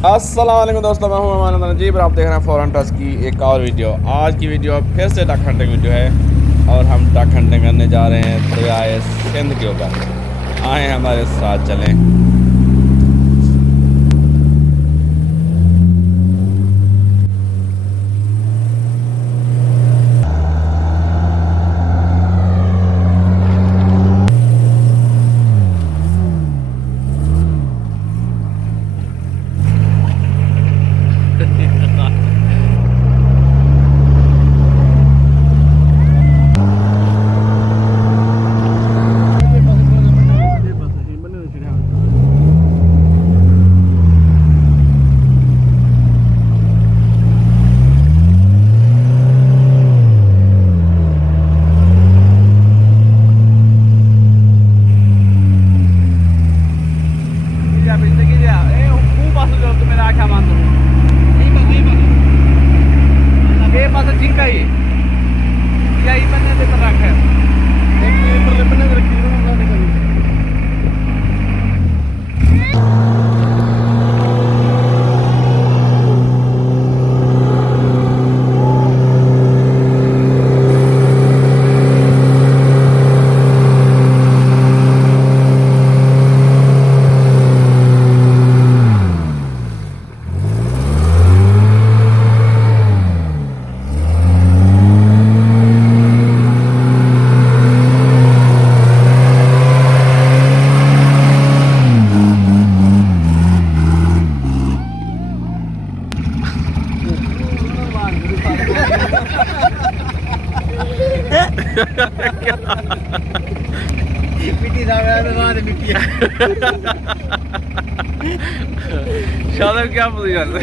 अस्सलाम वालेकुम दोस्तों, मैं हूं अमान नजीब और आप देख रहे हैं फॉरेन टच की एक और वीडियो। आज की वीडियो फिर से डक हंटिंग वीडियो है और हम डक हंटिंग करने जा रहे हैं दरियाए सिंध के ऊपर। आए हमारे साथ चलें। मिट्टी साहब मिट्टी शादर क्या बोली जाती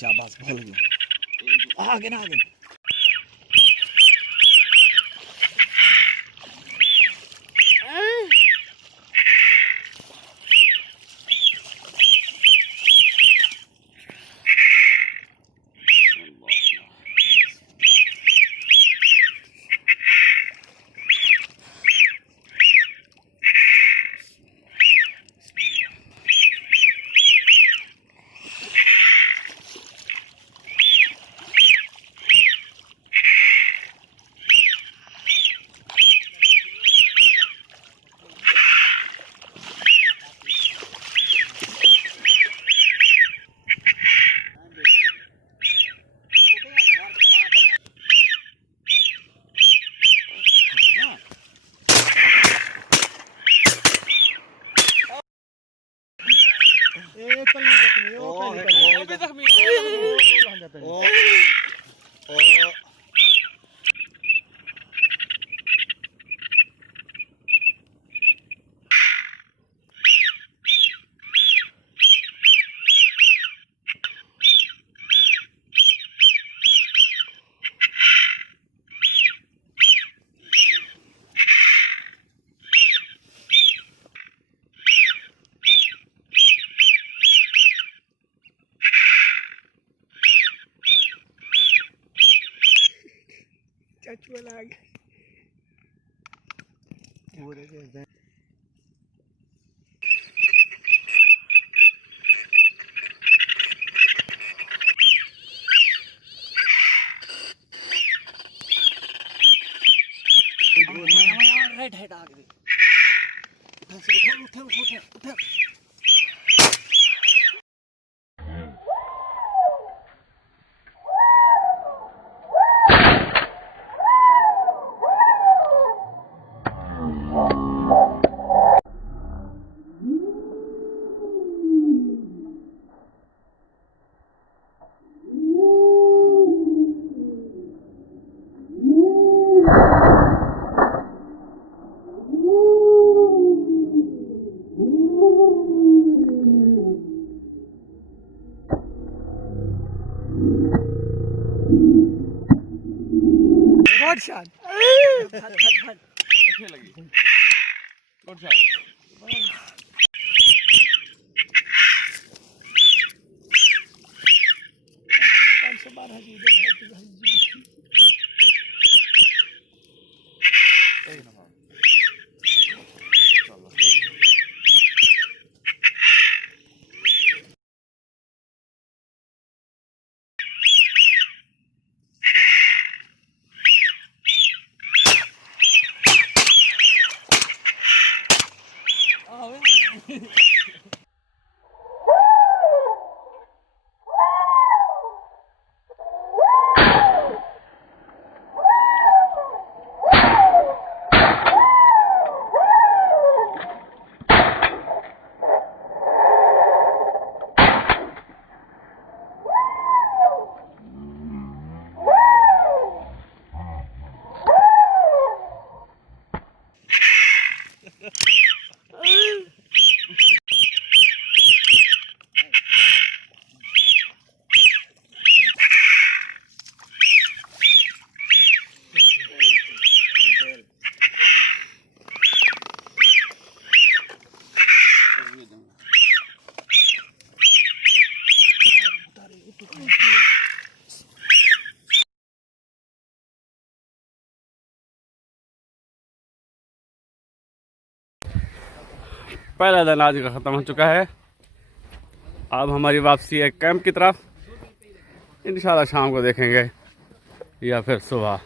शाबाश बोल गया आगे ना आगे भी जख्मी ओ ओ चाचू वाला आ गया पूरे जैसे राइट हेड आ गई उठा उठा उठा गुड शॉट अच्छी लगी गुड शॉट पहला दिन आज का ख़त्म हो चुका है। अब हमारी वापसी है कैंप की तरफ। इंशाल्लाह शाम को देखेंगे या फिर सुबह।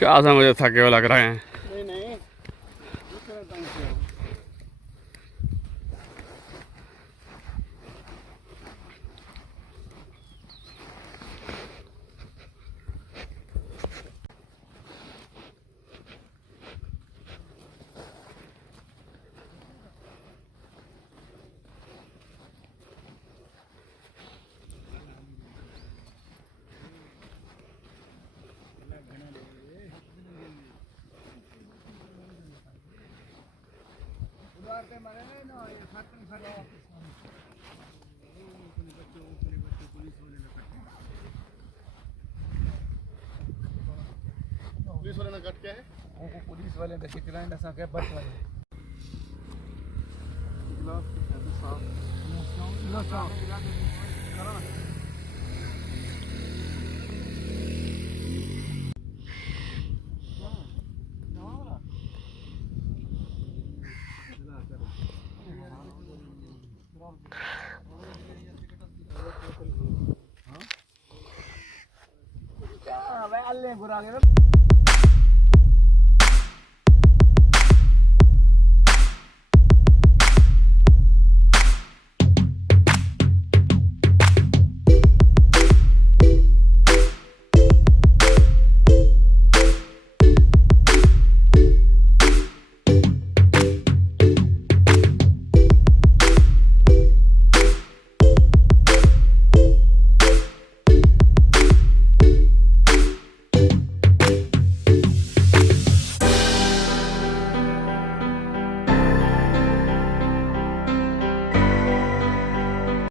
शाह से मुझे थके हुए लग रहे हैं। नहीं पुलिस वाले ने कट क्या है वो पुलिस वाले ने शिकराइन ऐसा क्या बट वाले लो साहब करो ना क्या भाई अल्ले बुरा